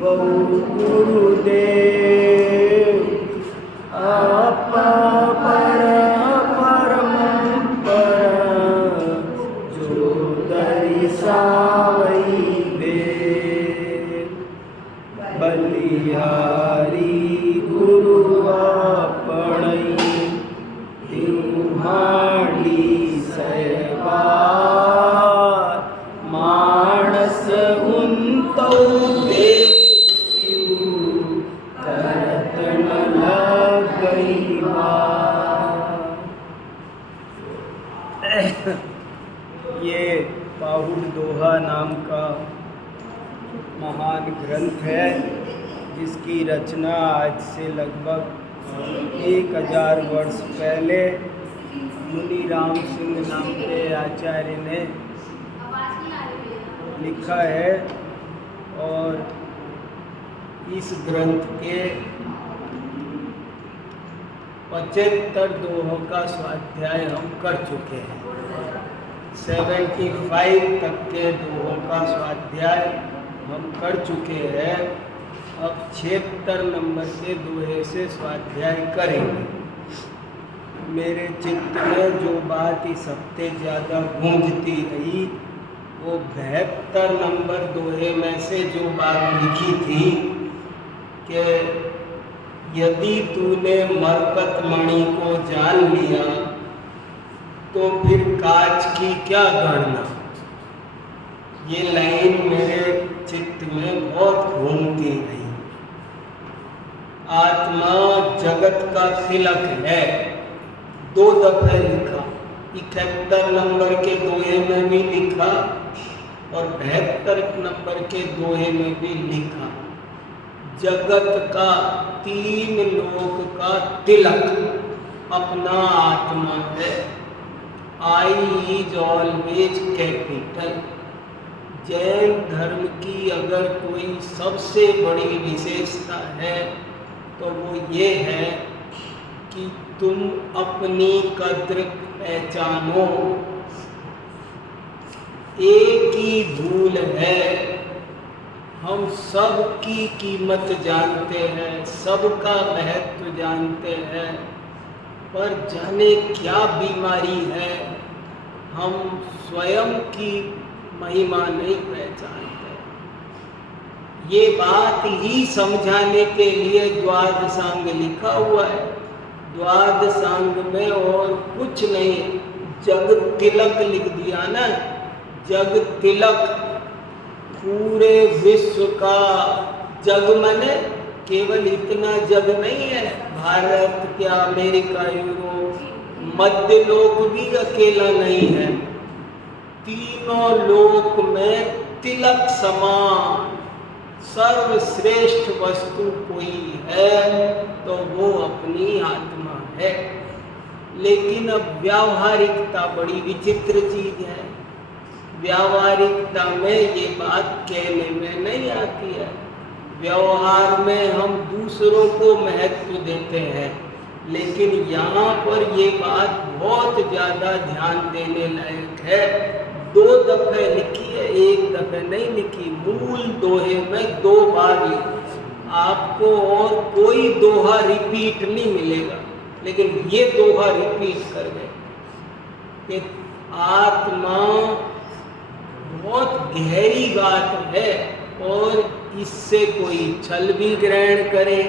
बहु गुरुदेव आपा पर परम पर जो दरिसावई दे बलिहारी गुरु आपणई तिरुहाड़ी सहबार मानस उनतो देव करत न लग गई बात। ये पाहुल दोहा नाम का महान ग्रंथ है जिसकी रचना आज से लगभग 1000 वर्ष पहले मुनि राम सिंह नाम के आचार्य ने लिखा है। और इस ग्रंथ के 75 दोहों का स्वाध्याय हम कर चुके हैं। 75 तक के दोहों का स्वाध्याय हम कर चुके हैं। अब 76 नंबर के दोहे से स्वाध्याय करेंगे। मेरे चित्त में जो बात इस हफ्ते ज़्यादा गूंजती रही वो 72 नंबर दोहे में से जो बात लिखी थी कि यदि तूने मरकत मणि को जान लिया तो फिर कांच की क्या गणना। ये लाइन मेरे चित्त में बहुत घूमती रही। आत्मा जगत का तिलक है, 2 दफे लिखा। 71 नंबर के दोहे में भी लिखा और 72 नंबर के दोहे में भी लिखा। जगत का 3 लोक का तिलक अपना आत्मा है। I is always capital. Jain धर्म की अगर कोई सबसे बड़ी विशेषता है तो वो ये है कि तुम अपनी कद्र पहचानो। एक ही भूल है, हम सब की कीमत जानते हैं, सबका महत्व जानते हैं, पर जाने क्या बीमारी है हम स्वयं की महिमा नहीं पहचानते। ये बात ही समझाने के लिए द्वादशांग लिखा हुआ है। द्वादशांग में और कुछ नहीं, जग तिलक लिख दिया ना। जग तिलक पूरे विश्व का। जग माने केवल इतना जग नहीं है, भारत क्या अमेरिका यूरोप, मध्य लोक भी अकेला नहीं है। तीनों लोक में तिलक समान सर्वश्रेष्ठ वस्तु कोई है तो वो अपनी आत्मा है। लेकिन अब व्यावहारिकता बड़ी विचित्र चीज है। व्यावहारिकता में ये बात कहने में नहीं आती है। व्यवहार में हम दूसरों को महत्व देते हैं, लेकिन यहाँ पर ये बात बहुत ज़्यादा ध्यान देने लायक है। 2 दफे लिखी है, 1 दफे नहीं लिखी। मूल दोहे में 2 बार लिखी। आपको और कोई दोहा रिपीट नहीं मिलेगा, लेकिन ये दोहा रिपीट कर गए कि आत्मा बहुत गहरी बात है और इससे कोई छल भी ग्रहण करे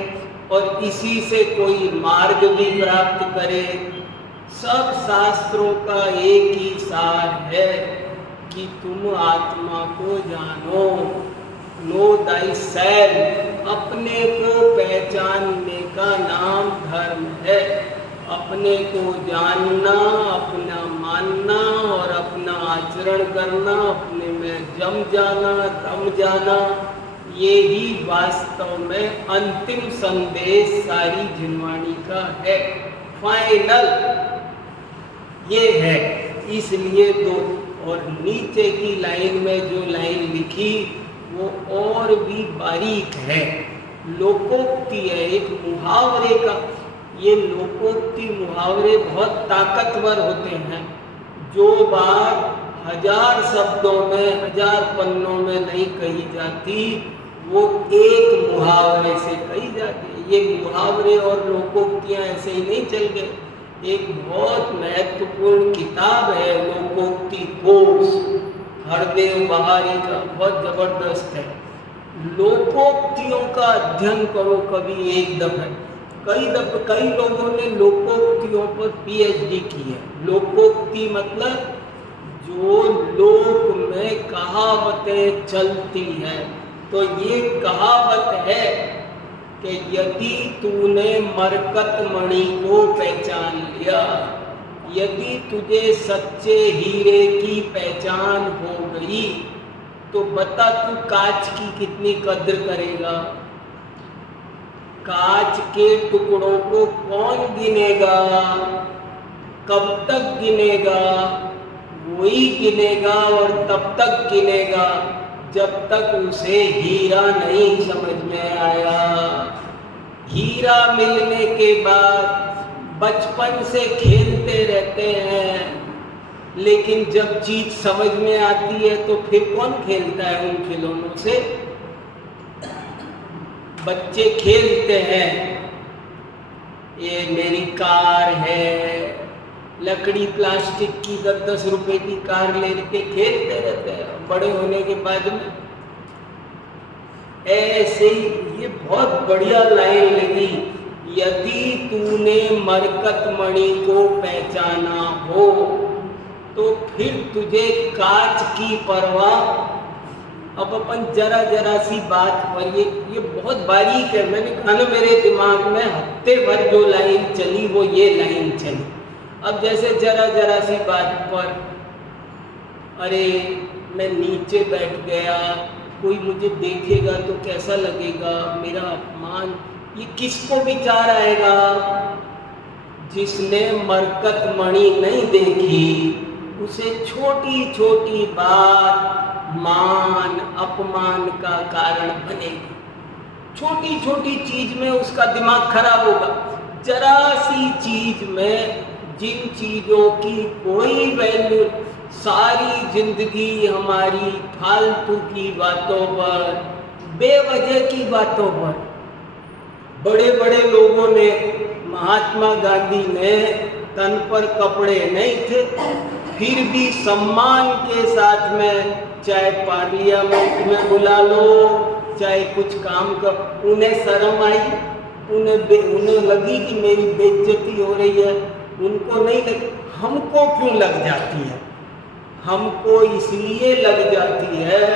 और इसी से कोई मार्ग भी प्राप्त करे। सब शास्त्रों का एक ही सार है कि तुम आत्मा को जानो। No thy self. अपने को पहचानने का नाम धर्म है। अपने को जानना, अपना मानना और अपना आचरण करना, अपने में जम जाना, दम जाना, ये ही वास्तव में अंतिम संदेश सारी जिनवाणी का है। फाइनल ये है। इसलिए दो और नीचे की लाइन में जो लाइन लिखी वो और भी बारीक है। लोकोक्ति है, एक मुहावरे का। ये लोकोक्ति मुहावरे बहुत ताकतवर होते हैं। जो बात 1000 शब्दों में 1000 पन्नों में नहीं कही जाती वो एक मुहावरे से कही जाती है। ये मुहावरे और लोकोक्तियाँ ऐसे ही नहीं चल गए। एक बहुत महत्वपूर्ण किताब है लोकोक्ति कोश, हरदेव बहारी का, बहुत जबरदस्त है। लोकोक्तियों का अध्ययन करो कभी एक दफे। कई लोगों ने लोकोक्तियों पर पीएचडी की है। लोकोक्ति मतलब जो लोक में कहावतें चलती हैं। तो ये कहावत है कि यदि तूने मरकत मणि को पहचान लिया, यदि तुझे सच्चे हीरे की पहचान हो गई, तो बता तू कांच की कितनी कद्र करेगा। कांच के टुकड़ों को कौन गिनेगा, कब तक गिनेगा? वही गिनेगा और तब तक गिनेगा जब तक उसे हीरा नहीं समझ में आया। हीरा मिलने के बाद बचपन से खेलते रहते हैं, लेकिन जब चीज समझ में आती है तो फिर कौन खेलता है उन खिलौनों से? बच्चे खेलते हैं, ये मेरी कार है, लकड़ी प्लास्टिक की 10-10 रुपए की कार लेके खेलते रहते हैं। बड़े होने के बाद में ऐसे ही ये बहुत बढ़िया लाइन लगी, यदि तूने मरकत मणि को पहचाना हो तो फिर तुझे कांच की परवाह। अब अपन जरा सी बात पर, ये बहुत बारीक है। मैंने कहा ना, मेरे दिमाग में हफ्ते भर जो लाइन चली वो ये लाइन चली। अब जैसे जरा सी बात पर, अरे मैं नीचे बैठ गया, कोई मुझे देखेगा तो कैसा लगेगा, मेरा अपमान, ये किसको विचार आएगा? जिसने मरकत मणि नहीं देखी उसे छोटी छोटी बात मान अपमान का कारण बनेगी। छोटी छोटी चीज में उसका दिमाग खराब होगा। जरा सी चीज में, जिन चीजों की कोई वैल्यू, सारी जिंदगी हमारी फालतू की बातों पर, बेवजह की बातों पर। बड़े बड़े लोगों ने, महात्मा गांधी ने, तन पर कपड़े नहीं थे फिर भी सम्मान के साथ में, चाहे पार्लियामेंट में बुला लो, चाहे कुछ काम कर, उन्हें शर्म आई, उन्हें लगी कि मेरी बेइज्जती हो रही है। उनको नहीं लगी। हमको क्यों लग जाती है? हमको इसलिए लग जाती है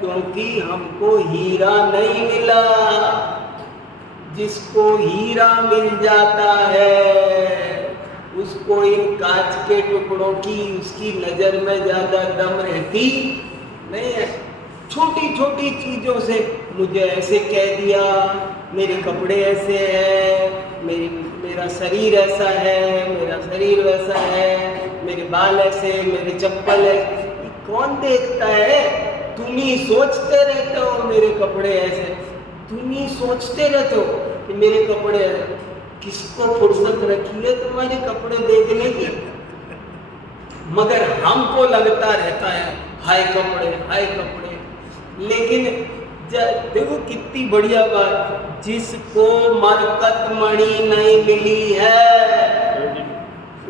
क्योंकि हमको हीरा नहीं मिला। जिसको हीरा मिल जाता है उसको इन कांच के टुकड़ों की, उसकी नजर में ज्यादा दम रहती नहीं है। छोटी छोटी चीजों से, मुझे ऐसे कह दिया, मेरे कपड़े ऐसे हैं, मेरा शरीर ऐसा है, मेरा शरीर वैसा है, मेरे बाल ऐसे, मेरे चप्पल है, कौन देखता है? तुम ही सोचते रहते हो मेरे कपड़े ऐसे, तुम ही सोचते रहते हो कि मेरे कपड़े ऐसे। किसको फुर्सत रखी है तुम्हारे कपड़े देखने की? मगर हमको लगता रहता है हाय कपड़े, हाय कपड़े। लेकिन देखो कितनी बढ़िया बात, जिसको मरकत मणि नहीं मिली है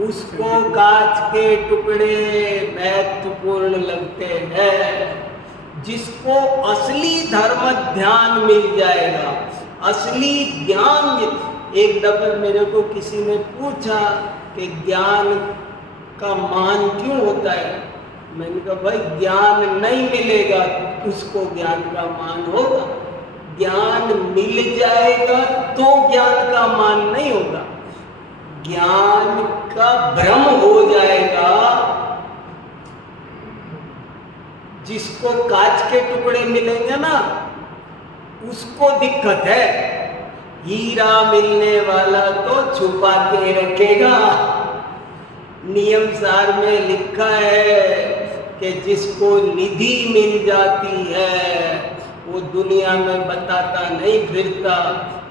उसको कांच के टुकड़े महत्वपूर्ण लगते हैं। जिसको असली धर्म ध्यान मिल जाएगा, असली ज्ञान। एक दफे मेरे को किसी ने पूछा कि ज्ञान का मान क्यों होता है? मैंने कहा भाई, ज्ञान नहीं मिलेगा उसको ज्ञान का मान होगा, ज्ञान मिल जाएगा तो ज्ञान का मान नहीं होगा। ज्ञान का भ्रम हो जाएगा। जिसको कांच के टुकड़े मिलेंगे ना उसको दिक्कत है। हीरा मिलने वाला तो छुपा के रखेगा। नियम सार में लिखा है कि जिसको निधि मिल जाती है वो दुनिया में बताता नहीं फिरता,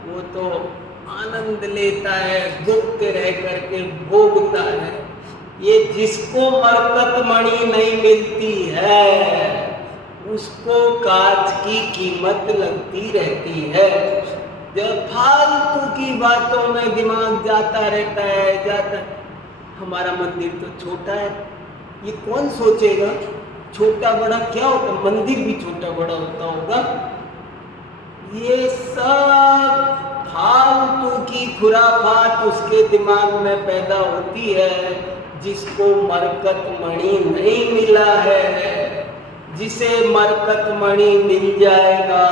वो तो आनंद लेता है, गुप्त रह करके भोगता है। ये जिसको मरकत मणि नहीं मिलती है उसको कांच की कीमत लगती रहती है। जब फालतू की बातों में दिमाग जाता रहता है। हमारा मंदिर तो छोटा है, ये कौन सोचेगा? छोटा बड़ा क्या होता, मंदिर भी छोटा बड़ा होता होगा। ये सब फालतू की खुराफात उसके दिमाग में पैदा होती है, जिसको मरकत मणि नहीं मिला है। जिसे मरकत मणि मिल जाएगा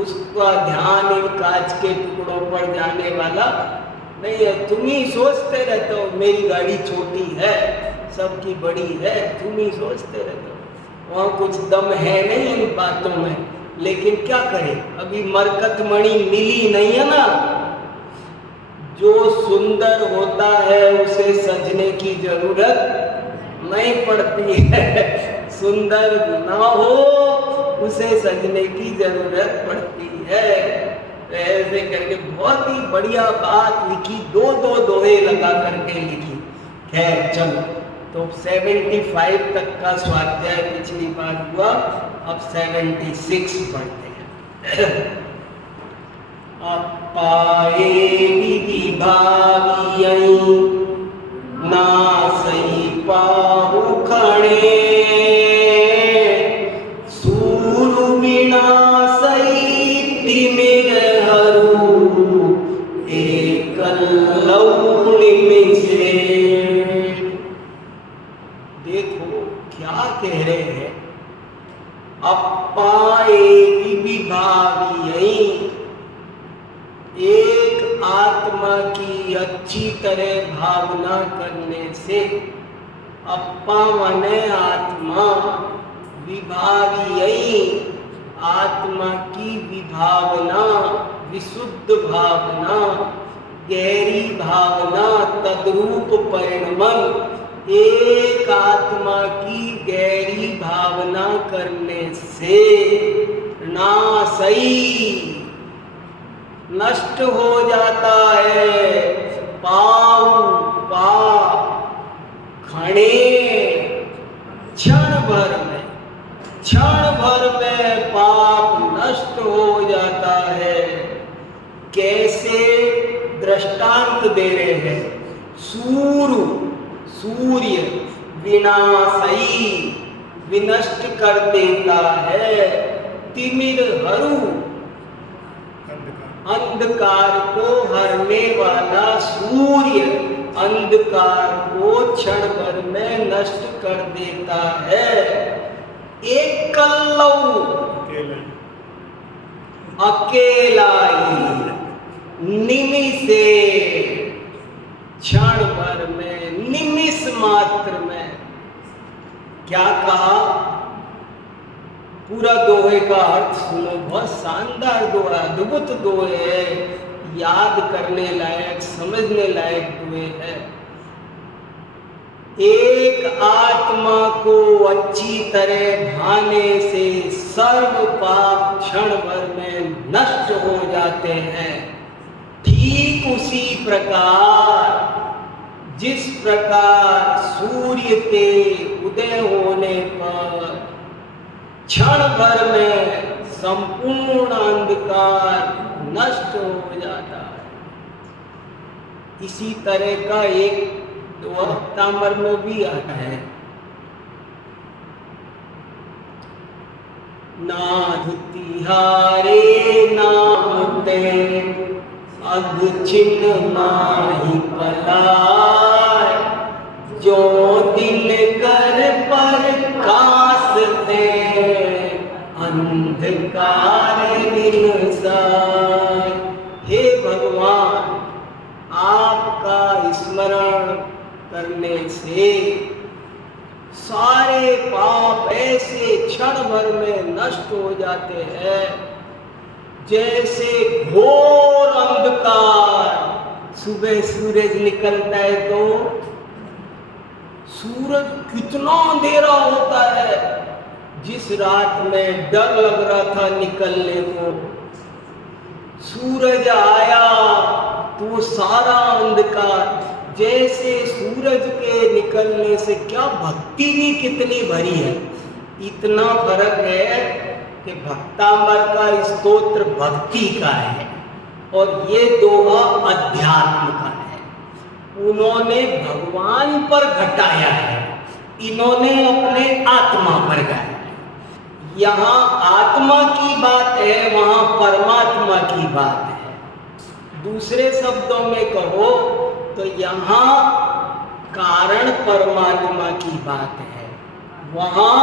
उसका ध्यान इन कांच के टुकड़ों पर जाने वाला नहीं है। तुम ही सोचते रहते हो मेरी गाड़ी छोटी है, सबकी बड़ी है, तुम ही सोचते रहते हो। वहाँ कुछ दम है नहीं इन बातों में, लेकिन क्या करें, अभी मरकत मणि मिली नहीं है ना। जो सुंदर होता है उसे सजने की जरूरत नहीं पड़ती है, सुंदर ना हो उसे सजने की जरूरत पड़ती है। ऐसे करके बहुत ही बढ़िया बात लिखी, दो दोहे लगा करके लिखी। खैर चलो, तो 75 तक का स्वाध्याय पिछली बार हुआ, अब 76 पढ़ते हैं। अपाए विभागियं नासई पाहु खड़े, सूरु विनासई तिमिर हरू, एकल्लौ निमिषे। देखो क्या कह रहे हैं, अपाए विभागियं, एक आत्मा की अच्छी तरह भावना करने से, अप्पा माने आत्मा, विभागियई आत्मा की विभावना, विशुद्ध भावना, गहरी भावना, तद्रूप परिणमन। एक आत्मा की गहरी भावना करने से नासई नष्ट हो जाता है, पाप खड़े क्षण भर में पाप नष्ट हो जाता है। कैसे? दृष्टांत दे रहे हैं। सूर्य विनाशई विनष्ट कर देता है, तिमिर हरू अंधकार को हरने वाला सूर्य अंधकार को क्षण भर में नष्ट कर देता है। एकल्लौ अकेला ही, निमिषे क्षण भर में, निमिष मात्र में। क्या कहा? पूरा दोहे का अर्थ सुनो, बहुत शानदार दोहा, अद्भुत दोहे है, याद करने लायक, समझने लायक दोहे है। एक आत्मा को अच्छी तरह भाने से सर्व पाप क्षण भर में नष्ट हो जाते हैं। ठीक उसी प्रकार जिस प्रकार सूर्य के उदय होने पर क्षण भर में संपूर्ण अंधकार नष्ट हो जाता है, इसी तरह का एक हफ्तामर में भी आता है। नाथ तिहारे नाम ते अग छिन्न माही पलाय, जो दिल कर पर कास दे अंधकार निरसाय। हे भगवान, आपका स्मरण करने से सारे पाप ऐसे क्षण भर में नष्ट हो जाते हैं, जैसे घोर अंधकार। सुबह सूरज निकलता है तो सूरज कितना अंधेरा होता है, जिस रात में डर लग रहा था निकलने को, सूरज आया तो सारा अंधकार। जैसे सूरज के निकलने से, क्या भक्ति भी कितनी भरी है, इतना फर्क है कि भक्तांबर का स्तोत्र भक्ति का है और ये दोहा अध्यात्म का है। उन्होंने भगवान पर घटाया है, इन्होंने अपने आत्मा पर गाया है। यहाँ आत्मा की बात है, वहाँ परमात्मा की बात है। दूसरे शब्दों में कहो तो यहाँ कारण परमात्मा की बात है, वहाँ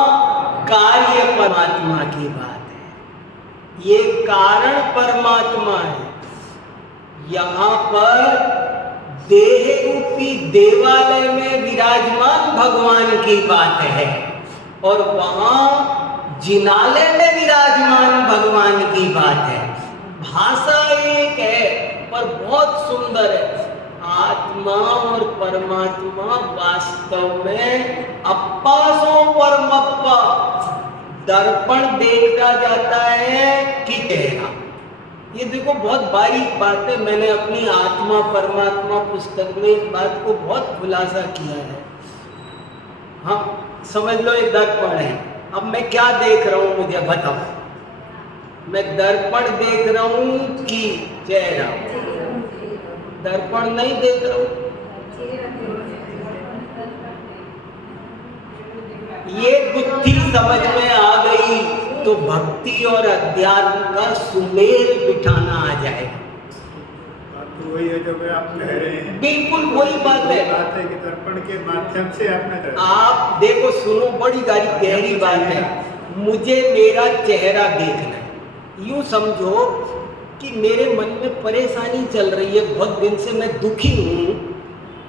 कार्य परमात्मा की बात है। ये कारण परमात्मा है, यहाँ पर देह रूपी देवालय में विराजमान भगवान की बात है और वहाँ जिनालय में विराजमान भगवान की बात है। भाषा एक है पर बहुत सुंदर है। आत्मा और परमात्मा वास्तव में अप्पा सो परमप्पा। दर्पण देखा जाता है कि चेहरा। ये देखो बहुत बारीक बात है, मैंने अपनी आत्मा परमात्मा पुस्तक में इस बात को बहुत खुलासा किया है। हाँ समझ लो ये दर्पण है। अब मैं क्या देख रहा हूँ मुझे बताओ। मैं दर्पण देख रहा हूँ कि चेहरा? दर्पण नहीं देख रहा हूँ। ये बुद्धि समझ में आ गई तो भक्ति और अध्यात्म का सुमेल बिठाना आ जाएगा। तो वही है जो आप कह रहे हैं, बिल्कुल वही बात है। बात है कि दर्पण के माध्यम से आपने आप देखो, सुनो, बड़ी गहरी बात है। मुझे मेरा चेहरा देखना है। यूं समझो कि मेरे मन में परेशानी चल रही है, बहुत दिन से मैं दुखी हूँ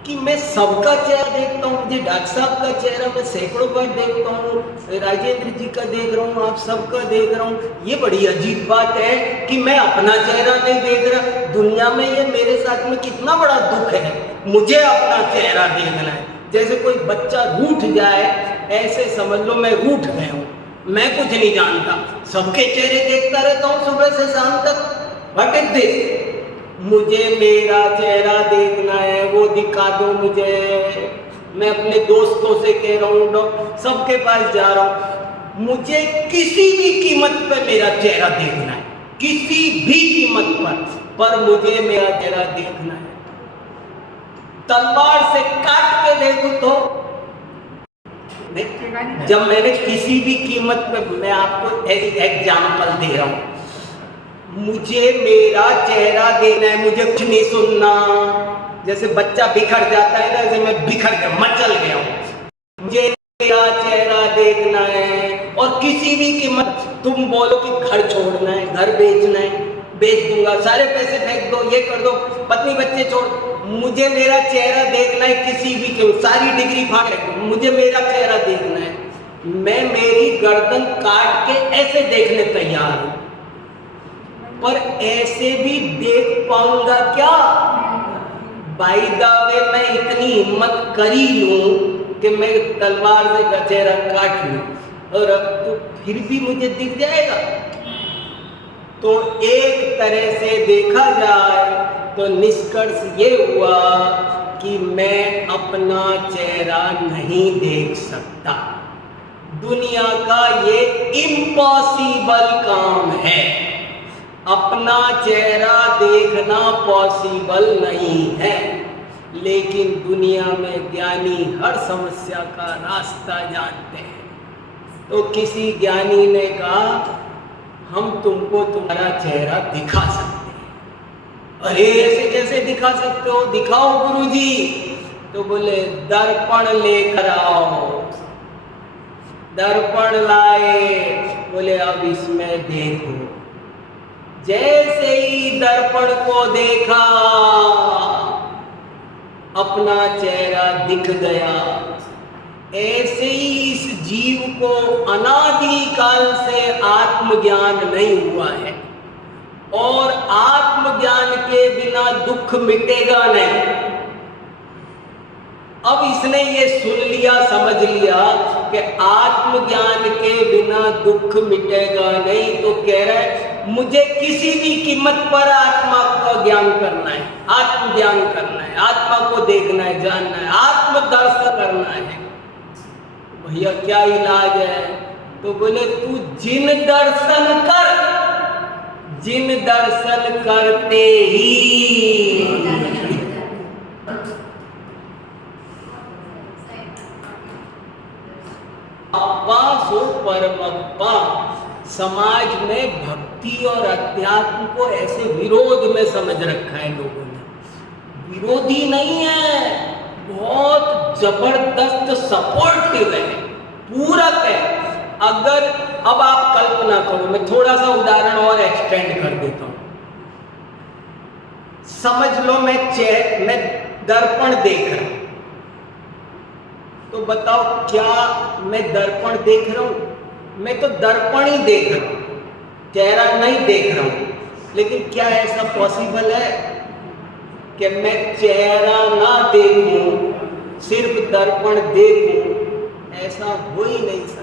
कि मैं सबका चेहरा देखता हूँ। मुझे डॉक्टर साहब का चेहरा मैं सैकड़ों बार देखता हूँ, राजेंद्र जी का देख रहा हूँ, आप सबका देख रहा हूँ। ये बड़ी अजीब बात है कि मैं अपना चेहरा नहीं देख रहा। दुनिया में ये मेरे साथ में कितना बड़ा दुख है, मुझे अपना चेहरा देखना है। जैसे कोई बच्चा रूठ जाए, ऐसे समझ लो मैं रूठ गया हूँ, मैं कुछ नहीं जानता, सबके चेहरे देखता रहता हूँ सुबह से शाम तक। What is this? मुझे मेरा चेहरा देखना है, वो दिखा दो मुझे। मैं अपने दोस्तों से कह रहा हूँ, सबके पास जा रहा हूँ, मुझे किसी भी कीमत पर मेरा चेहरा देखना है, किसी भी कीमत पर मुझे मेरा चेहरा देखना है। तलवार से काट के देखो तो जब मैंने किसी भी कीमत पे, मैं आपको एग्जाम्पल दे रहा हूँ, मुझे मेरा चेहरा देखना है, मुझे कुछ नहीं सुनना। जैसे बच्चा बिखर जाता है ना, जैसे मैं बिखर गया, मचल गया हूँ, मुझे मेरा चेहरा देखना है। और किसी भी कीमत, तुम बोलो कि घर छोड़ना है, घर बेचना है, बेच दूंगा, सारे पैसे फेंक दो, ये कर दो, पत्नी बच्चे छोड़, मुझे मेरा चेहरा देखना है। किसी भी कीमत, सारी डिग्री फाड़ रखो, मुझे मेरा चेहरा देखना है। मैं मेरी गर्दन काट के ऐसे देखने तैयार हूँ, पर ऐसे भी देख पाऊंगा क्या? बाय द वे मैं इतनी हिम्मत करी लूं कि मैं तलवार से चेहरा काट लूं, और अब तो फिर भी मुझे दिख जाएगा। तो एक तरह से देखा जाए तो निष्कर्ष ये हुआ कि मैं अपना चेहरा नहीं देख सकता। दुनिया का ये इम्पॉसिबल काम है, अपना चेहरा देखना पॉसिबल नहीं है। लेकिन दुनिया में ज्ञानी हर समस्या का रास्ता जानते हैं। तो किसी ज्ञानी ने कहा, हम तुमको तुम्हारा चेहरा दिखा सकते हैं। अरे ऐसे कैसे दिखा सकते हो? दिखाओ गुरुजी। तो बोले दर्पण लेकर आओ। दर्पण लाए, बोले अब इसमें देखो। जैसे ही दर्पण को देखा, अपना चेहरा दिख गया। ऐसे ही इस जीव को अनादि काल से आत्मज्ञान नहीं हुआ है, और आत्मज्ञान के बिना दुख मिटेगा नहीं। अब इसने ये सुन लिया, समझ लिया कि आत्मज्ञान के बिना दुख मिटेगा नहीं, तो कह रहा है मुझे किसी भी कीमत पर आत्मा का ज्ञान करना है, आत्मज्ञान करना है, आत्मा को देखना है, जानना है, आत्मदर्शन करना है। भैया क्या इलाज है? तो बोले तू जिन दर्शन कर, जिन दर्शन करते ही अप्पा सो परमप्पा। समाज में भक्ति और अध्यात्म को ऐसे विरोध में समझ रखा है लोगों ने। विरोधी नहीं है, बहुत जबरदस्त सपोर्टिव है, पूरक है। अगर अब आप कल्पना करो, मैं थोड़ा सा उदाहरण और एक्सटेंड कर देता हूं। समझ लो मैं दर्पण देख रहा हूं, तो बताओ क्या मैं दर्पण देख रहा हूं? मैं तो दर्पण ही देख रहा हूं, चेहरा नहीं देख रहा हूं। लेकिन क्या ऐसा पॉसिबल है कि मैं चेहरा ना देखूं, सिर्फ दर्पण देखूं? ऐसा हो ही नहीं सकता।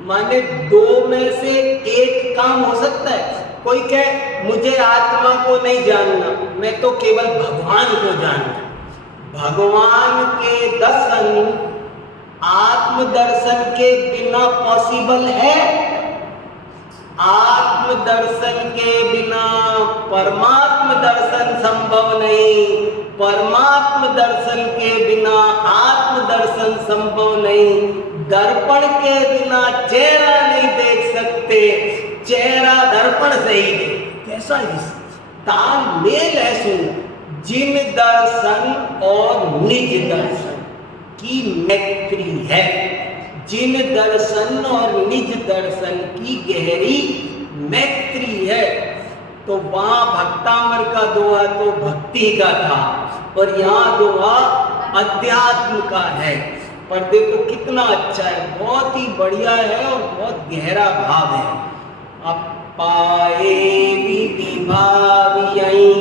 माने दो में से एक काम हो सकता है। कोई कहे मुझे आत्मा को नहीं जानना, मैं तो केवल भगवान को जानना। भगवान के दर्शन आत्म दर्शन के बिना पॉसिबल है? आत्म दर्शन के बिना परमात्म दर्शन संभव नहीं, परमात्म दर्शन के बिना आत्म दर्शन संभव नहीं, दर्पण के बिना चेहरा नहीं देख सकते, चेहरा दर्पण से ही देख। कैसा तालमेल है? सुन, जिन दर्शन और निज दर्शन की मैत्री है, जिन दर्शन और निज दर्शन की गहरी मैत्री है। तो वहां भक्तामर का दोहा तो भक्ति का था और यहाँ दोहा अध्यात्म का है। पर देखो कितना अच्छा है, बहुत ही बढ़िया है और बहुत गहरा भाव है। अब पाए विभावियई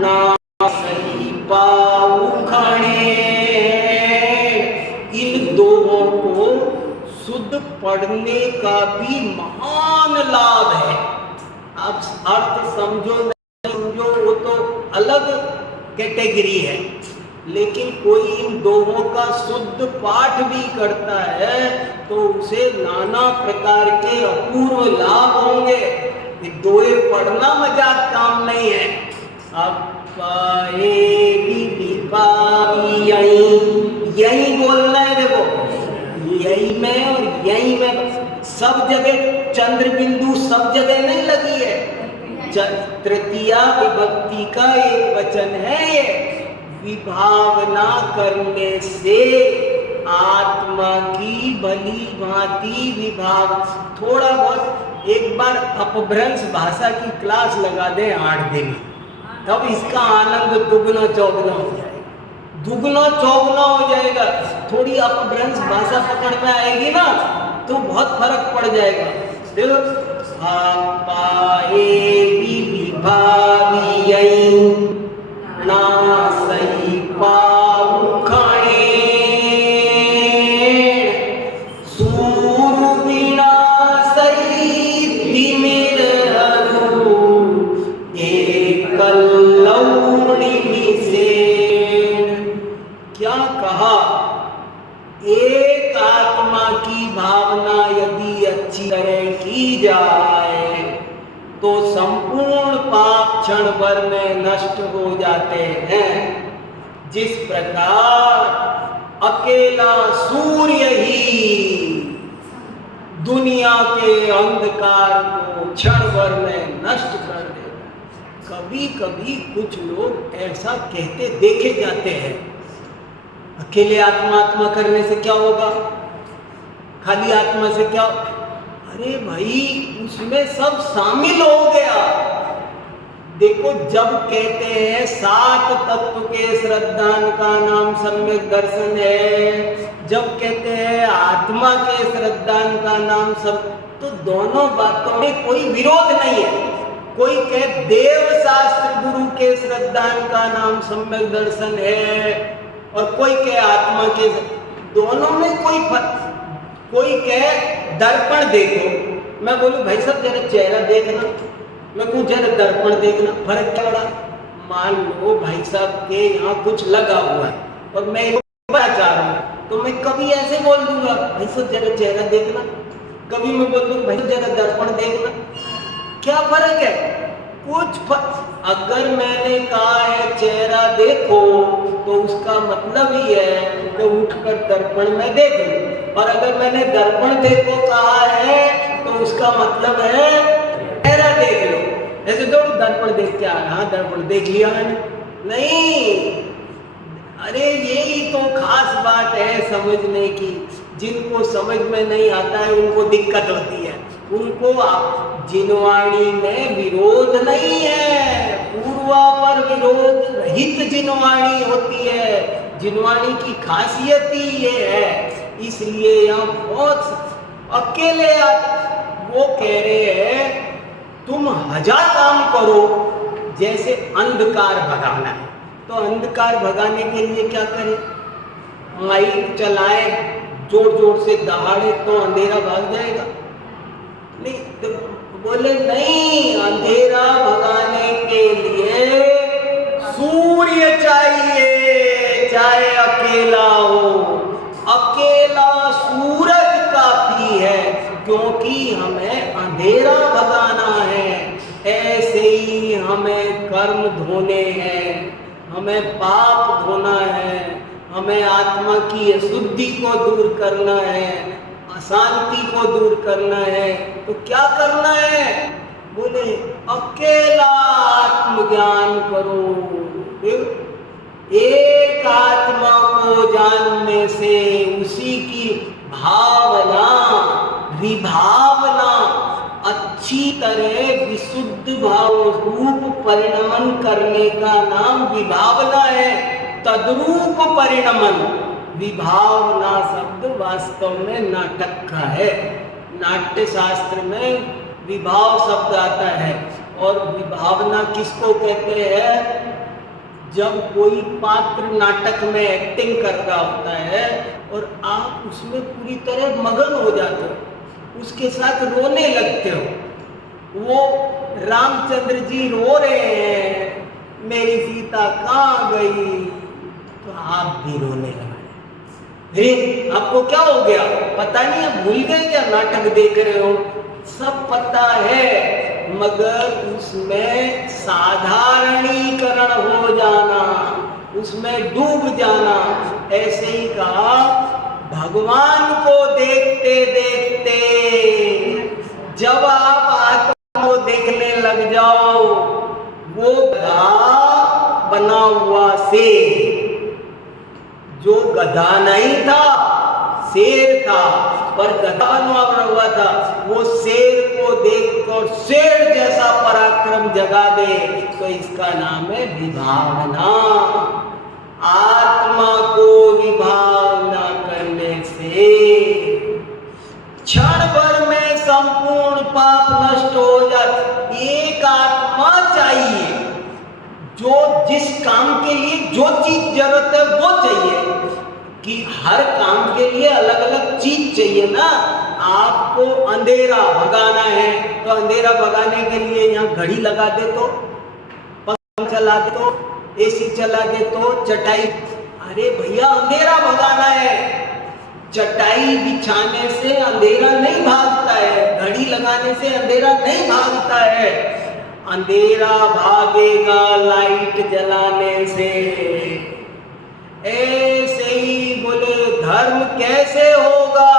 ना सही पाऊ खणे। इन दोहों को शुद्ध पढ़ने का भी महान लाभ है। आप अर्थ समझो नहीं समझो वो तो अलग कैटेगरी है, लेकिन कोई इन दोहों का शुद्ध पाठ भी करता है तो उसे नाना प्रकार के अपूर्व लाभ होंगे। ये दोहे पढ़ना मजाक काम नहीं है। अब यही बोलना है, देखो यही में और यही में सब जगह चंद्र बिंदु सब जगह नहीं लगी है। तृतीया विभक्ति का एक वचन है ये। विभावना करने से आत्मा की भली भांति विभाव। थोड़ा बहुत एक बार अपभ्रंश भाषा की क्लास लगा दें 8 दिन, तब इसका आनंद दुगना चौगुना हो जाएगा, दुगना चौगुना हो जाएगा। थोड़ी अपभ्रंश भाषा पकड़ में आएगी ना तो बहुत फर्क पड़ जाएगा। देखो पाए विभावियई ना सही पाऊ खणे। सूर बिना सही तिमिर हरु एकल लौणी मिसेण। क्या कहा? एक आत्मा की भावना यदि अच्छी तरह की जाए तो संपूर्ण पाप क्षण भर में नष्ट हो जाते हैं। जिस प्रकार अकेला सूर्य ही दुनिया के अंधकार को क्षण भर में नष्ट कर देता। कभी कभी कुछ लोग ऐसा कहते देखे जाते हैं, अकेले आत्मा करने से क्या होगा, खाली आत्मा से क्या? अरे भाई उसमें सब शामिल हो गया। देखो जब कहते हैं 7 तत्व के श्रद्धान का नाम सम्यक दर्शन है, जब कहते हैं आत्मा के श्रद्धान का नाम सब, तो दोनों बातों में कोई विरोध नहीं है। कोई कहे देव शास्त्र गुरु के श्रद्धान का नाम सम्यक दर्शन है और कोई कहे आत्मा के, दोनों में कोई फर्क। कोई कहे दर्पण देखो, मैं बोलूं भाई साहब जरा चेहरा देखना, मैं कहूँ जरा दर्पण देखना, फर्क क्या पड़ा? मान लो भाई साहब के यहाँ कुछ लगा हुआ है और मैं बड़ा चाह रहा हूँ, तो मैं कभी ऐसे बोल दूंगा भाई साहब जरा चेहरा देखना, कभी मैं बोल दूंगा भाई जरा दर्पण देखना। क्या फर्क है? कुछ अगर मैंने कहा है चेहरा देखो तो उसका मतलब ही है कि उठकर दर्पण में देख लो, और अगर मैंने दर्पण देखो कहा है तो उसका मतलब है चेहरा देख लो। ऐसे तो दर्पण देख के आ रहा, हाँ दर्पण देख लिया मैंने, नहीं। अरे यही तो खास बात है समझने की। जिनको समझ में नहीं आता है उनको दिक्कत होती है, उनको जिनवाणी में विरोध नहीं है, पूर्वापर विरोध रहित जिनवाणी होती है। जिनवाणी की खासियत ही ये है, इसलिए यहाँ बहुत अकेले वो कह रहे हैं तुम 1000 काम करो, जैसे अंधकार भगाना है तो अंधकार भगाने के लिए क्या करें? माइक चलाए जोर जोर से दहाड़े तो अंधेरा भाग जाएगा? नहीं, तो बोले नहीं, अंधेरा भगाने के लिए सूर्य चाहिए, चाहे अकेला हो। अकेला सूरज काफी है, क्योंकि हमें अंधेरा भगाना है। ऐसे ही हमें कर्म धोने हैं, हमें पाप धोना है, हमें आत्मा की अशुद्धि को दूर करना है, अशांति को दूर करना है। तो क्या करना है? बोले अकेला आत्मज्ञान करो। एक आत्मा को जानने से उसी की भावना विभावना अच्छी तरह विशुद्ध भाव रूप परिणमन करने का नाम विभावना है। तद्रूप परिणमन, विभावना शब्द वास्तव में नाटक का है। नाट्य शास्त्र में विभाव शब्द आता है, और विभावना किसको कहते हैं? जब कोई पात्र नाटक में एक्टिंग कर रहा होता है और आप उसमें पूरी तरह मगन हो जाते हो, उसके साथ रोने लगते हो। वो रामचंद्र जी रो रहे हैं मेरी सीता कहाँ गई, तो आप भी रोने लगे। अरे आपको क्या हो गया? पता नहीं, आप भूल गए क्या नाटक देख रहे हो? सब पता है, मगर उसमें साधारणीकरण हो जाना, उसमें डूब जाना। ऐसे ही कहा, भगवान को देखते देखते जब आप आत्मा को देखने लग जाओ, वो गधा बना हुआ शेर, जो गधा नहीं था शेर था, पर गधा बना हुआ था, वो शेर को देखकर शेर जैसा पराक्रम जगा दे, तो इसका नाम है विभावना। आत्मा को विभावना करने से क्षण भर में संपूर्ण पाप नष्ट हो जाए। एक आत्मा चाहिए जो जिस काम के लिए जो चीज जरूरत है वो चाहिए, कि हर काम के लिए अलग अलग चीज चाहिए ना। आपको अंधेरा भगाना है तो अंधेरा भगाने के लिए यहाँ घड़ी लगा दे तो, पंखा चला दे तो, एसी चला दे तो, चटाई, अरे भैया अंधेरा भगाना है। चटाई बिछाने से अंधेरा नहीं भागता है, घड़ी लगाने से अंधेरा नहीं भागता है। अंधेरा भागेगा लाइट जलाने से। ऐसे ही बोले धर्म कैसे होगा?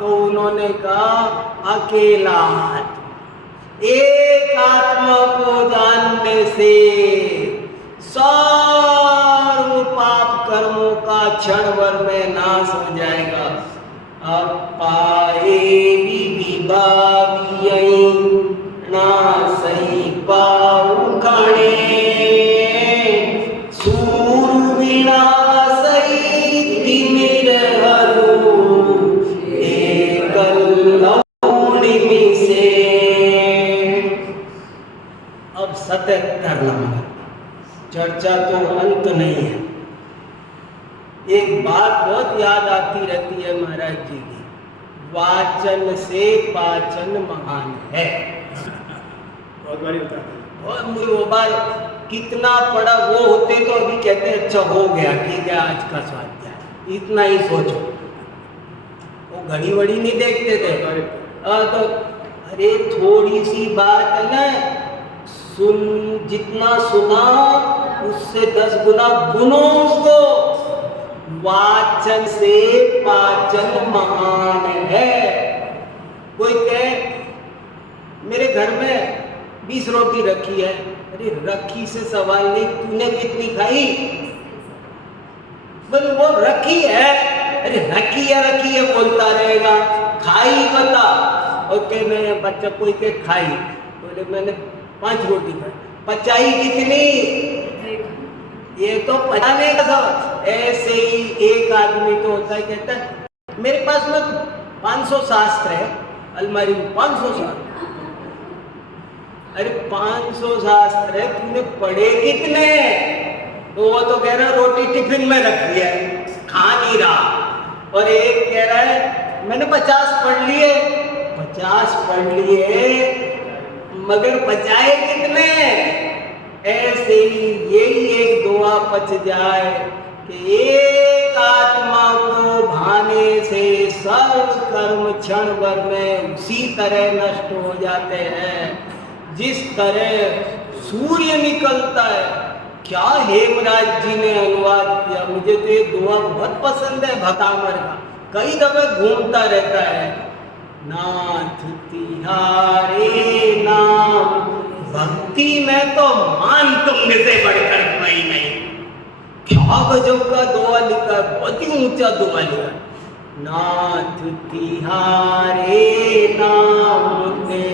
तो उन्होंने कहा अकेला आत्मा। एक आत्मा को जानने से सर्व पाप कर्मों का क्षण भर में नाश हो जाएगा। अब पाए विभावियई ना सही पाऊ खाने, सूरवीणा सही तिमिर हरू एकल लौड़िमी से। अब 77 नंबर, चर्चा तो अंत नहीं है। एक बात बहुत याद आती रहती है महाराज जी की, वाचन से पाचन महान है। बहुत बारी बताते हैं। और मुझे वो बार कितना पड़ा वो होते तो अभी कहते अच्छा हो गया, ठीक है आज का स्वाद। इतना ही सोचो। वो घड़ी वड़ी नहीं देखते थे। तो अरे थोड़ी सी बात है ना, सुन, जितना सुना उससे 10 गुना गुनो उसको। वाचन से पाचन महान है। कोई कहे मेरे घर में 20 रोटी रखी है, अरे रखी से सवाल नहीं, तूने कितनी खाई? बोले वो रखी है, अरे रखी है बोलता रहेगा, खाई बता। और कहने बच्चा कोई के खाई, बोले मैंने 5 रोटी खाई, पचाई कितनी? ये तो पचाने का सवाल। ऐसे ही एक आदमी तो होता है, कहता है मेरे पास में 500 शास्त्र है अलमारी में, 500 शास्त्र। अरे 500 शास्त्र है, तूने पढ़े कितने? तो वो तो कह रहा रोटी टिफिन में रखी है, खा नहीं रहा। और एक कह रहा है मैंने 50 पढ़ लिए। 50 पढ़ लिए मगर बचाए कितने? ऐसे ही यही एक दुआ पच जाए कि एक आत्मा को भाने से सर्व कर्म क्षण भर में उसी तरह नष्ट हो जाते हैं जिस तरह सूर्य निकलता है। क्या हेमराज जी ने अनुवाद किया, मुझे तो ये दुआ बहुत पसंद है भक्तामर का, कई दफे घूमता रहता है। नाथ तिहारे नाम, भक्ति में तो मान तुंग से बढ़कर कोई नहीं। क्या गजब का दुआ लिखा, बहुत ही ऊंचा दुआ लिखा। नाथ तिहारे नाम ते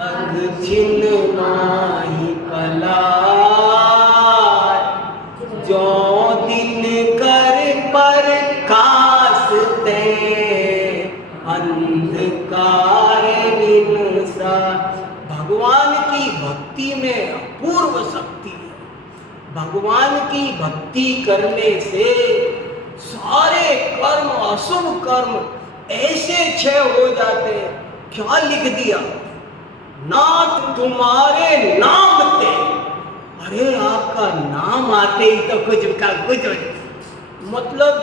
अग छिन माही पला, जो दिन कर पर कासते अंधकार निनसा। भगवान की भक्ति में अपूर्व शक्ति है। भगवान की भक्ति करने से सारे कर्म, अशुभ कर्म ऐसे क्षय हो जाते हैं। क्या लिख दिया, नाथ तुम्हारे नाम ते। अरे आपका नाम आते ही तो कुछ का कुछ, मतलब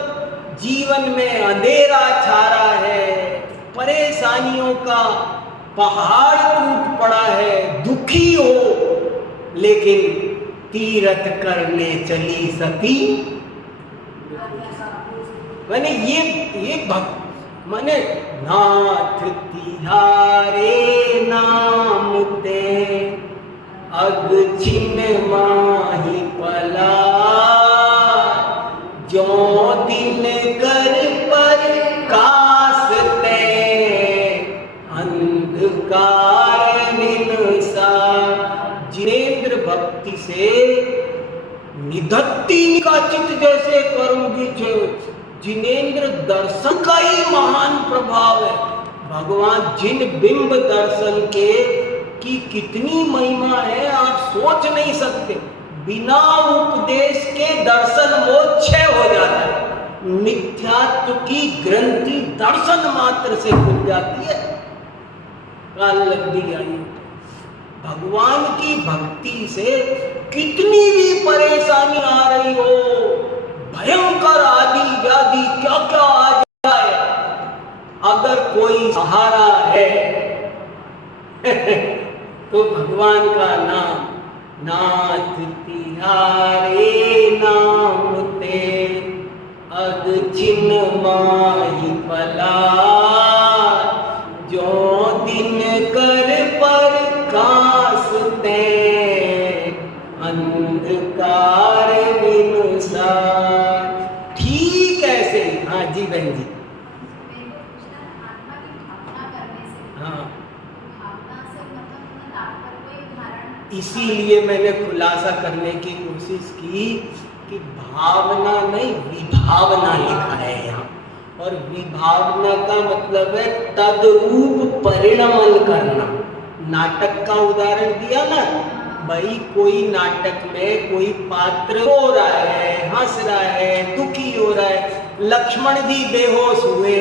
जीवन में अंधेरा छा रहा है, परेशानियों का पहाड़ टूट पड़ा है, दुखी हो, लेकिन तीरथ करने चली सती। मैंने ये भक्त माने नाथ तिहारे नाम ते अग छिन माही पला, जो दिन कर पर कासते अंधकार निनसा। जिनेंद्र भक्ति से निधत्ती का चित्त जैसे कर्म बीचे, जिनेंद्र दर्शन का ही महान प्रभाव है। भगवान जिन बिंब दर्शन के की कितनी महिमा है आप सोच नहीं सकते। बिना उपदेश के दर्शन मोक्षय हो जाता है। मिथ्यात्व की ग्रंथि दर्शन मात्र से खुल जाती है। काल लब्धि आई। भगवान की भक्ति से कितनी भी परेशानी आ रही हो, भयंकर आदि व्याधि क्या क्या आ जाए, अगर कोई सहारा है तो भगवान का नाम। नाथ तिहारे नाम ते अग छिन माही पला, जो दिन कर पर कासते अंधकार बिनुसा। ठीक ऐसे। हाँ जी बहन जी। हाँ, इसीलिए मैंने खुलासा करने की कोशिश की कि भावना नहीं विभावना लिखा है यहाँ। और विभावना का मतलब है तद्रूप परिणमन करना। नाटक का उदाहरण दिया ना भाई, कोई नाटक में कोई पात्र रो रहा है, हंस रहा है, दुखी हो रहा है। लक्ष्मण जी बेहोश हुए,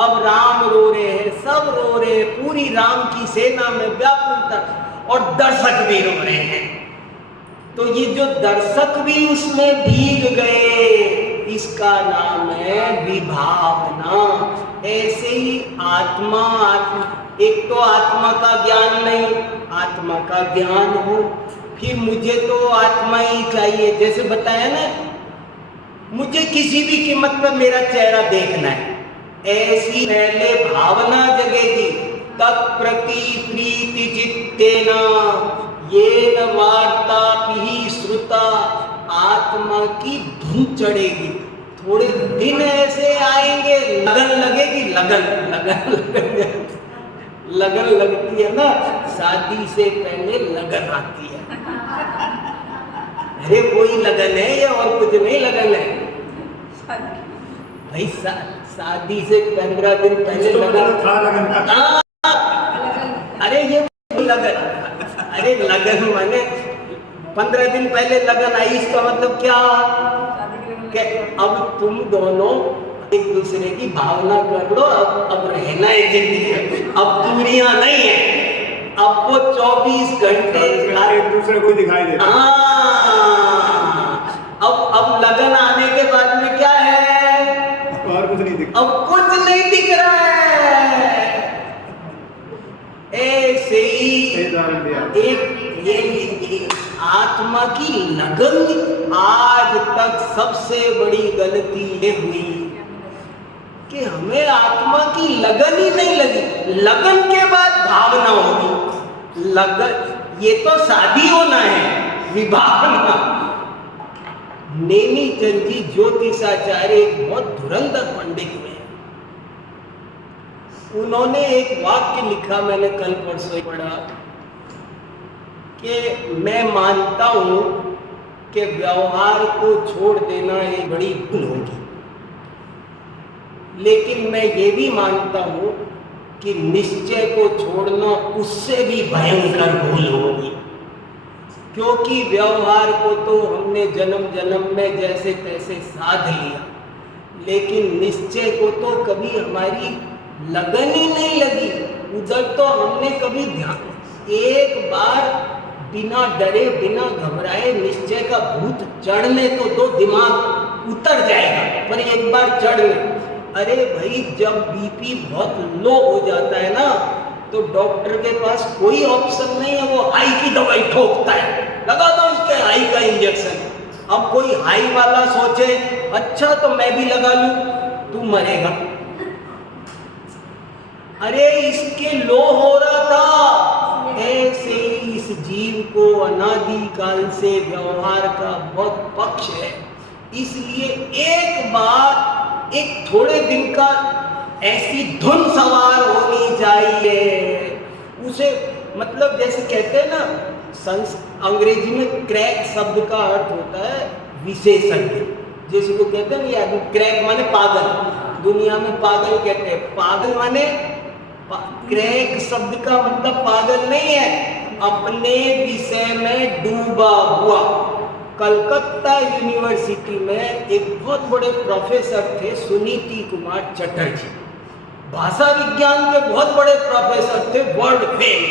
अब राम रो रहे हैं, सब रो रहे हैं, पूरी राम की सेना में व्याकुलता, और दर्शक भी रो रहे हैं। तो ये जो दर्शक भी उसमें भीग गए, इसका नाम है विभावना। ऐसे ही आत्मा एक तो आत्मा का ज्ञान नहीं, आत्मा का ज्ञान हो, फिर मुझे तो आत्मा ही चाहिए। जैसे बताया ना, मुझे किसी भी कीमत पर मेरा चेहरा देखना है, ऐसी पहले भावना जगेगी, तत्प्रति प्रीति चित्तेना येन वार्ताभिः श्रुता, आत्मा की धुन चढ़ेगी। थोड़े दिन ऐसे आएंगे, लगन लगेगी, लगन लगती है ना, शादी से पहले लगन आती है। अरे कोई लगन है या और कुछ नहीं लगन है भाई, शादी से 15 दिन पहले लगन था लगन। अरे ये लगन, अरे लगन माने 15 दिन पहले लगन आई, इसका मतलब क्या कि अब तुम दोनों एक दूसरे की भावना कर लो, अब रहना है जिंदगी, अब दूरियां नहीं है, अब वो 24 घंटे एक दूसरे को दिखाई देता। अब लगन आने के बाद में क्या है, और कुछ नहीं दिखता, अब कुछ नहीं दिख रहा है। ऐसे ही एक ये आत्मा की लगन, आज तक सबसे बड़ी गलती ये हुई कि हमें आत्मा की लगन ही नहीं लगी। लगन के बाद भावना होगी, लगन ये तो शादी होना है, विभावना। नेमीचंद जी ज्योतिषाचार्य एक बहुत धुरंधर पंडित हुए, उन्होंने एक वाक्य लिखा, मैंने कल परसों पढ़ा, कि मैं मानता हूं कि व्यवहार को छोड़ देना एक बड़ी भूल होगी, लेकिन मैं ये भी मानता हूं कि निश्चय को छोड़ना उससे भी भयंकर भूल होगी। क्योंकि व्यवहार को तो हमने जन्म जन्म में जैसे तैसे साध लिया, लेकिन निश्चय को तो कभी हमारी लगन ही नहीं लगी, उधर तो हमने कभी ध्यान। एक बार बिना डरे बिना घबराए निश्चय का भूत चढ़ने तो दो, दिमाग उतर जाएगा, पर एक बार चढ़ ले। अरे भाई, जब बीपी बहुत लो हो जाता है ना, तो डॉक्टर के पास कोई ऑप्शन नहीं है, वो हाई की दवाई ठोकता है, लगा दो इसके हाई का इंजेक्शन। अब कोई हाई वाला सोचे अच्छा तो मैं भी लगा लूं, तू मरेगा। अरे इसके लो हो रहा था। ऐसे ही इस जीव को अनादि काल से व्यवहार का बहुत पक्ष है, इसलिए एक बार एक थोड़े दिन का ऐसी धुन सवार होनी चाहिए उसे। मतलब जैसे कहते हैं ना, अंग्रेजी में क्रैक शब्द का अर्थ होता है विशेषज्ञ। जैसे को कहते हैं ना, क्रैक माने पागल, दुनिया में पागल कहते हैं, पागल माने क्रैक शब्द का मतलब पागल नहीं है, अपने विषय में डूबा हुआ। कलकत्ता यूनिवर्सिटी में एक बहुत बड़े प्रोफेसर थे, सुनीति कुमार चटर्जी, भाषा विज्ञान के बहुत बड़े प्रोफेसर थे, वर्ल्ड फेम।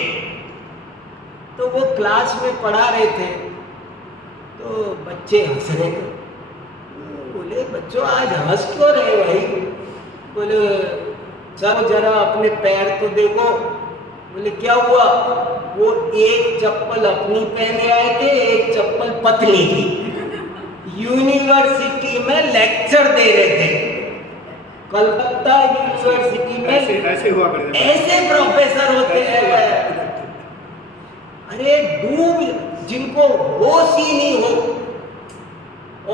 तो वो क्लास में पढ़ा रहे थे, तो बच्चे हंस रहे थे। बोले बच्चों आज हंस क्यों रहे भाई? बोले चलो जरा अपने पैर को देखो। बोले क्या हुआ? वो एक चप्पल अपनी पहने आए थे, एक चप्पल पत्नी की। यूनिवर्सिटी में लेक्चर दे रहे थे, कलकत्ता यूनिवर्सिटी में ऐसे हुआ करते, ऐसे प्रोफेसर होते हैं। अरे डूब, जिनको होश ही नहीं हो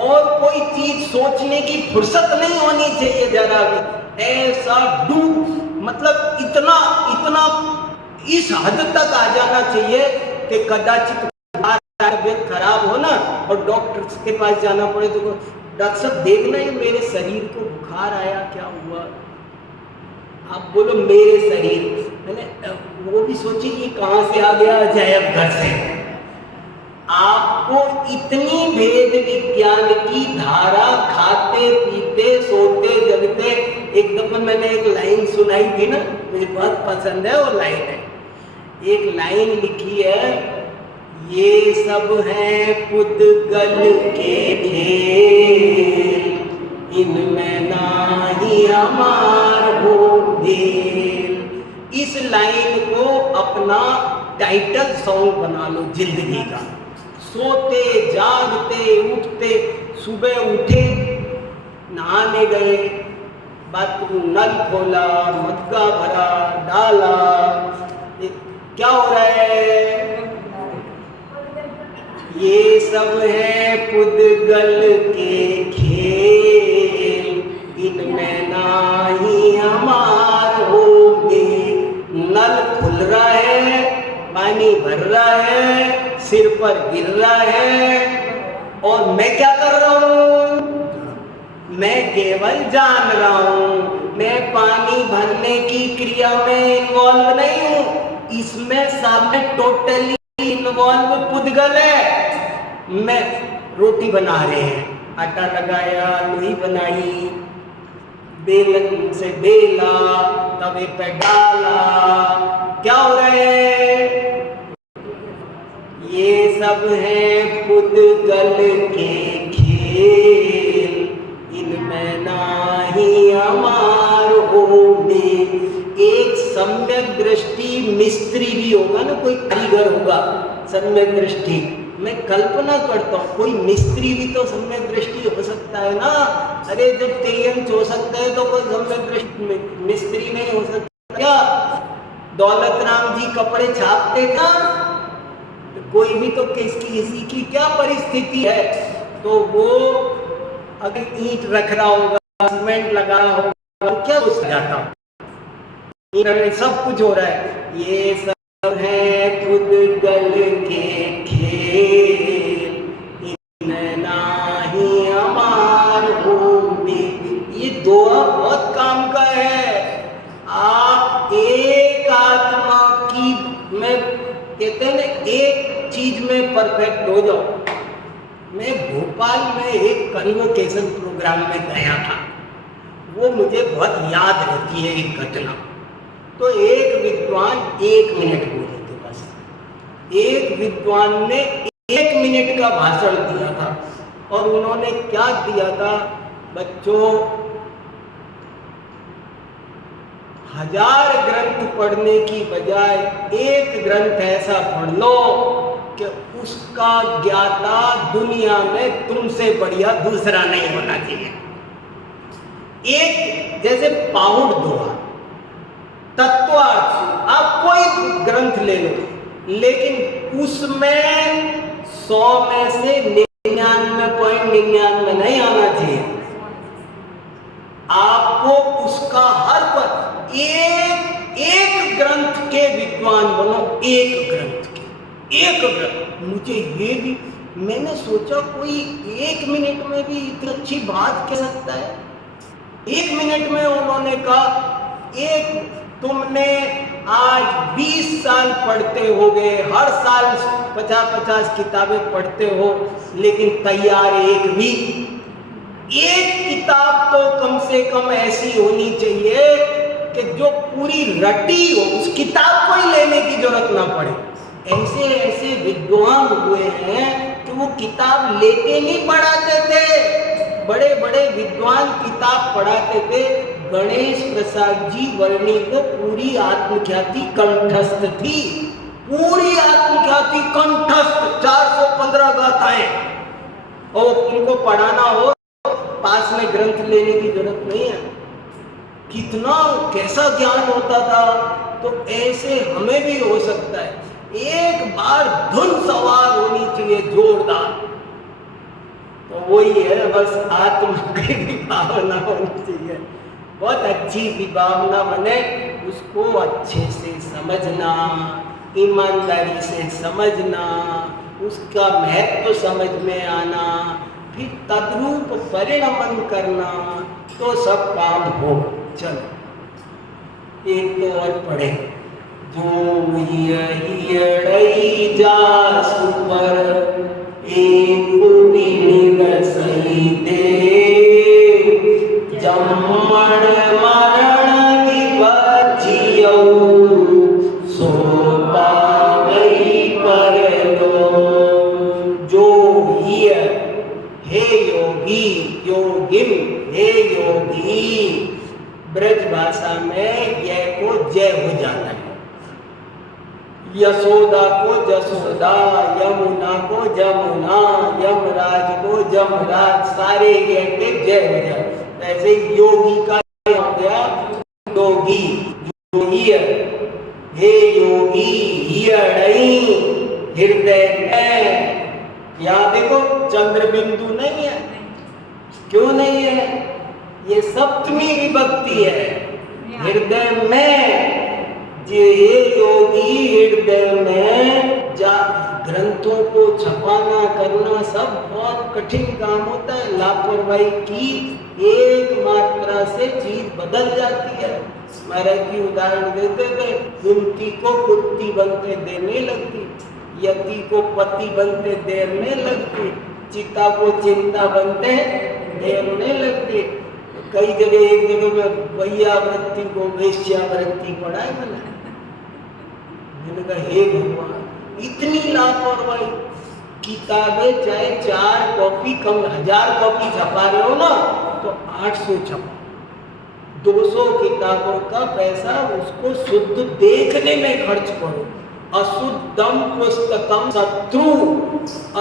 और कोई चीज सोचने की फुर्सत नहीं होनी चाहिए जरा भी, ऐसा डूब, मतलब इतना इस हद तक आ जाना चाहिए कि कदाचित तबियत खराब हो ना और डॉक्टर के पास जाना पड़े तो डॉक्टर साहब देखना है मेरे शरीर को बुखार आया, क्या हुआ? आप बोलो मेरे शरीर, मैंने वो भी सोची ये कहाँ से आ गया अजायब घर से। आपको इतनी भेद विज्ञान की धारा, खाते पीते सोते जगते। एक दफा मैंने एक लाइन सुनाई थी ना, मुझे बहुत पसंद है वो लाइन है। एक लाइन लिखी है, ये सब है पुद्गल के खेल, इनमें नाही हमार हो ढेर। इस लाइन को अपना टाइटल सॉन्ग बना लो जिंदगी का। सोते जागते उठते, सुबह उठे, नहाने गए, बाथरूम नल खोला, मटका भरा, डाला, ये क्या हो रहा है? ये सब है पुद्गल के खेल, इनमें नाही हमार होंगे। नल खुल रहा है, पानी भर रहा है, सिर पर गिर रहा है, और मैं क्या कर रहा हूँ? मैं केवल जान रहा हूँ, मैं पानी भरने की क्रिया में इन्वॉल्व नहीं हूँ। इसमें सामने टोटली इन्वॉल्व पुद्गल है। मैं रोटी बना रहे हैं, आटा लगाया, लोई बनाई, बेलन से बेला, तवे पे डाला, क्या हो रहा है? ये सब है पुद्गल के खेल, इनमें नाही हमार होंगे। एक सम्यक दृष्टि मिस्त्री भी होगा ना, कोई कारीगर होगा सम्यक दृष्टि। मैं कल्पना करता हूँ कोई मिस्त्री भी तो सम्यक दृष्टि हो सकता है ना। अरे जब तेयंच हो सकता है तो कोई सम्यक दृष्टि मिस्त्री नहीं हो सकता क्या? दौलत राम जी कपड़े छापते था, तो कोई भी तो किसी की क्या परिस्थिति है, तो वो अगर ईंट रख रहा होगा, सीमेंट लगा रहा होगा, तो क्या हो जाता? सब कुछ हो रहा है। ये सब है पुद्गल के खेल, इनमें नाही हमार होंगे। ये दोहा बहुत काम का है। आप एक आत्मा की में कहते हैं ना, एक चीज में परफेक्ट हो जाओ। मैं भोपाल में एक कन्वोकेशन प्रोग्राम में गया था, वो मुझे बहुत याद रहती है एक घटना। तो एक विद्वान 1 मिनट बोले थे बस। एक विद्वान ने 1 मिनट का भाषण दिया था, और उन्होंने क्या दिया था? बच्चों, 1000 ग्रंथ पढ़ने की बजाय एक ग्रंथ ऐसा पढ़ लो कि उसका ज्ञाता दुनिया में तुमसे बढ़िया दूसरा नहीं होना चाहिए। एक जैसे पाहुड़ दोहा, तत्वार्थ, आप कोई ग्रंथ ले लो, लेकिन उसमें 100 में से 99.99 नहीं आना चाहिए। आपको उसका हर पर एक ग्रंथ के विद्वान बनो, एक ग्रंथ के, एक ग्रंथ। मुझे ये भी, मैंने सोचा कोई 1 मिनट में भी इतनी अच्छी बात कह सकता है। 1 मिनट में उन्होंने कहा, एक तुमने आज 20 साल पढ़ते होगे, हर साल 50-50 किताबें पढ़ते हो, लेकिन तैयार एक किताब तो कम से कम ऐसी होनी चाहिए कि जो पूरी रटी हो, उस किताब को ही लेने की जरूरत ना पड़े। ऐसे ऐसे विद्वान हुए हैं कि वो किताब लेके नहीं पढ़ाते थे। बड़े बड़े विद्वान किताब पढ़ाते थे। गणेश प्रसाद जी वर्णी को पूरी आत्मख्याति कंठस्थ थी, पूरी आत्मख्याति कंठस्थ, 415 गाथाएं, और उनको पढ़ाना हो पास में ग्रंथ लेने की जरूरत नहीं है। कितना कैसा ज्ञान होता था। तो ऐसे हमें भी हो सकता है। एक बार धुन सवार होनी चाहिए जोरदार। तो वही है, बस आत्मा की भी भावना होनी चाहिए, बहुत अच्छी विभावना बने, उसको अच्छे से समझना, ईमानदारी से समझना, उसका महत्व समझ में आना, फिर तद्रूप परिणमन करना, तो सब काम हो। चलो एक तो और पढ़े। जो हियड़ई जा सुपर एक सही दे, जम्मड़ मरण विपजियो, सो पावई पर लो। जो हिय, हे योगी, योगिन, हे जय हो जाता है। यशोदा को जसोदा, यमुना को जमुना, यमराज को जमराज, सारे कहते जय हो जाए। ऐसे योगी का हो गया योगी, योगी हे योगी हियड़ई हृदय में। यहाँ देखो चंद्र बिंदु नहीं है, क्यों नहीं है? ये सप्तमी विभक्ति है। हृदय में, ये योगी हृदय में जा। ग्रंथों को छपाना करना सब बहुत कठिन काम होता है। लापरवाही की एक मात्रा से चीज बदल जाती है। महाराज की उदाहरण देते थे, कुंती को कुत्ती बनते देने लगती, यति को पति बनते देने लगती, चिता को चिंता बनते देने लगती। कई जगह, एक जगह में वैयावृत्ति को वेश्यावृत्ति पढ़ाए मैंने कहा हे भगवान, इतनी लापरवाही। किताबें चाहे 4 कॉपी कम, 1000 कॉपी छपा रहे हो ना, तो 800 छपा। 200 किताबों का पैसा उसको शुद्ध देखने में खर्च करो। अशुद्धम पुस्तकम शत्रु,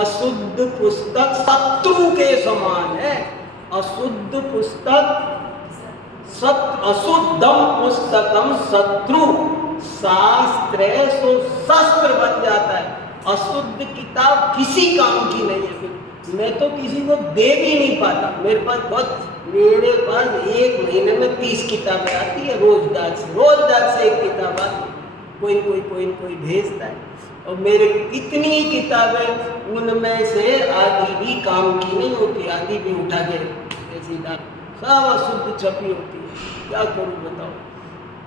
अशुद्ध पुस्तक शत्रु के समान है। अशुद्ध पुस्तक अशुद्धम पुस्तकम शत्रु, शास्त्र सो शस्त्र बन जाता है। अशुद्ध किताब किसी काम की नहीं है। मैं तो किसी को दे भी नहीं पाता। मेरे पास एक महीने में 30 किताबें आती है रोजदार से एक किताब आती है। कोई भेजता है, और मेरे कितनी किताबें, उनमें से आधी भी काम की नहीं होती, आधी भी उठा के सीधा सब अशुद्ध छपी होती है। क्या करूं बताओ?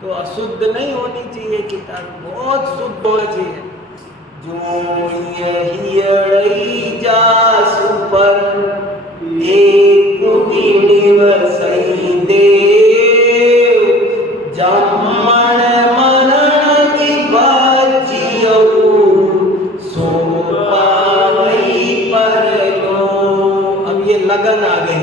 तो अशुद्ध नहीं होनी चाहिए किताब, बहुत शुद्ध होना चाहिए। जो यही अड़ई जासु पर एक निवसई देव, जमण मरण विभाजियो सो पावई परलो। अब ये लगन आ गई।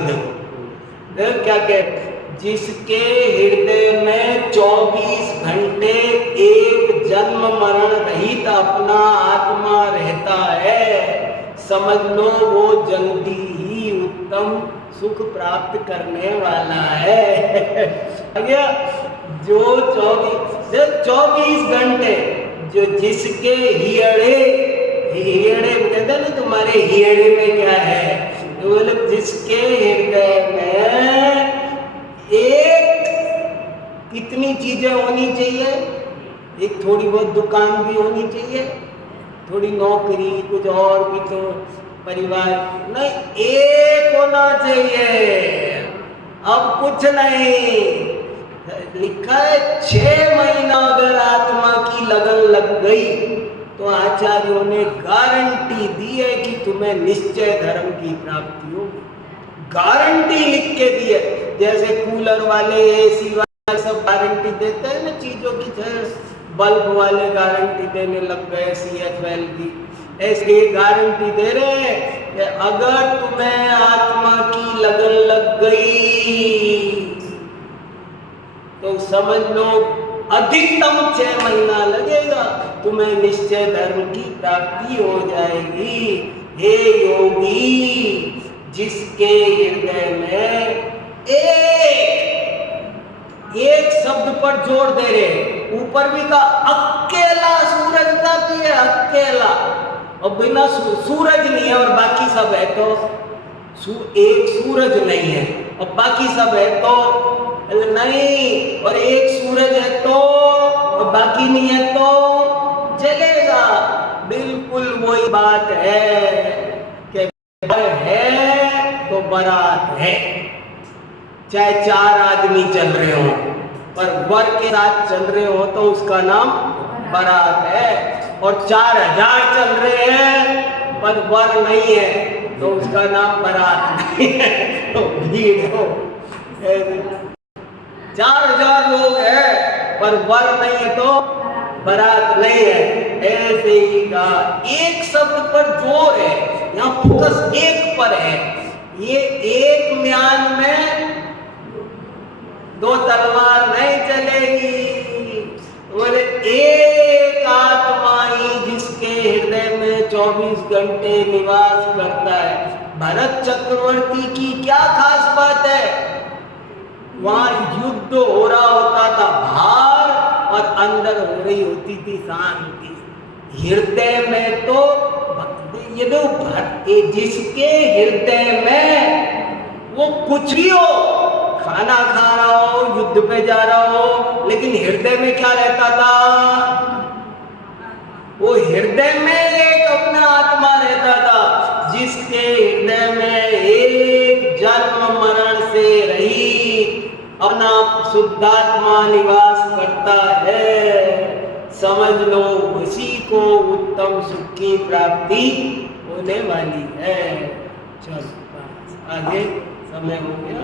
देखो क्या कहते, जिसके हृदय में 24 घंटे एक जन्म मरण रहित अपना आत्मा रहता है, समझ लो वो जल्दी ही उत्तम सुख प्राप्त करने वाला है। जो 24 घंटे, जो जिसके हियड़े कहते हैं ना, तुम्हारे हियड़े में क्या है, तो जिसके हृदय में एक कितनी चीजें होनी चाहिए, एक थोड़ी बहुत दुकान भी होनी चाहिए, थोड़ी नौकरी, कुछ और भी, तो परिवार नहीं, एक होना चाहिए। अब कुछ नहीं लिखा है, 6 महीना अगर आत्मा की लगन लग गई तो आचार्यों ने गारंटी दी है कि तुम्हें निश्चय धर्म की प्राप्ति होगी। गारंटी लिख के दी है। जैसे कूलर वाले, एसी वाले सब गारंटी देते हैं ना चीजों की, बल्ब वाले गारंटी देने लग गए, CFL की, ऐसे गारंटी दे रहे हैं कि अगर तुम्हें आत्मा की लगन लग गई तो समझ लो अधिकतम 6 महीना लगेगा, तुम्हें निश्चय धर्म की प्राप्ति हो जाएगी। हे योगी, जिसके हृदय में एक शब्द पर जोर दे रहे, ऊपर भी कहा अकेला सूरज का भी है, अकेला, और बिना सूरज नहीं है और बाकी सब है, तो एक सूरज नहीं है और बाकी सब है तो नहीं, और एक सूरज है तो और बाकी नहीं है तो जलेगा। बिल्कुल वही बात है कि है तो बारात है। चाहे 4 आदमी चल रहे हो पर वर के साथ चल रहे हो तो उसका नाम बारात है, और 4000 चल रहे हैं पर वर नहीं है तो उसका नाम बारात नहीं है, तो भीड़ हो। 4000 लोग हैं पर वर नहीं है तो बारात नहीं है। ऐसे ही का एक शब्द पर जोर है, यहाँ फोकस एक पर है। ये एक म्यान में 2 तलवार नहीं चलेगी। 24 घंटे निवास करता है। भरत चक्रवर्ती की क्या खास बात है? वहां युद्ध हो रहा होता था बाहर और अंदर हो रही होती थी शांति। हृदय में तो ये तो जिसके हृदय में वो कुछ भी हो, खाना खा रहा हो, युद्ध पे जा रहा हो, लेकिन हृदय में क्या रहता था? वो हृदय में एक अपना आत्मा रहता था। जिसके हृदय में एक जन्म मरण से रहित अपना शुद्धात्मा निवास करता है, समझ लो उसी को उत्तम सुख की प्राप्ति होने वाली है। चलो आगे समय हो गया।